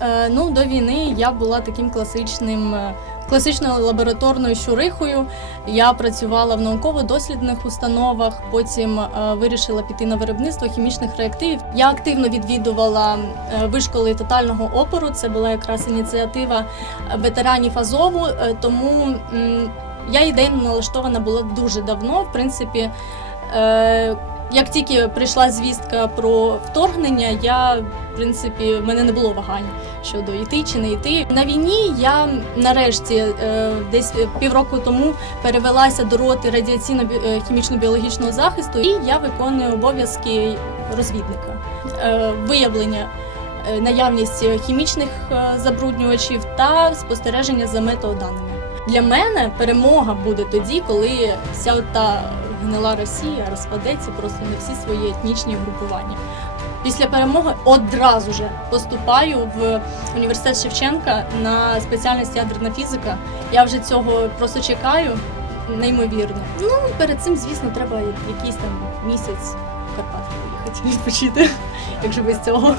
Е, ну, до війни я була таким класичним, е, класичною лабораторною щурихою. Я працювала в науково-дослідних установах, потім е, вирішила піти на виробництво хімічних реактивів. Я активно відвідувала вишколи тотального опору. Це була якраз ініціатива ветеранів Азову. тому я ідейно налаштована була дуже давно. В принципі, як тільки прийшла звістка про вторгнення, я в принципі в мене не було вагань щодо йти чи не йти. На війні я нарешті е, десь півроку тому перевелася до роти радіаційно-хімічно-біологічного захисту, і я виконую обов'язки розвідника Е, виявлення. е, Наявність хімічних забруднювачів та спостереження за метеоданими. Для мене перемога буде тоді, коли вся та гнила Росія розпадеться просто на всі свої етнічні групування. Після перемоги одразу же поступаю в університет Шевченка на спеціальність ядерна фізика. Я вже цього просто чекаю, неймовірно. Ну перед цим, звісно, треба якийсь там місяць в Карпати поїхати відпочити, якщо без цього.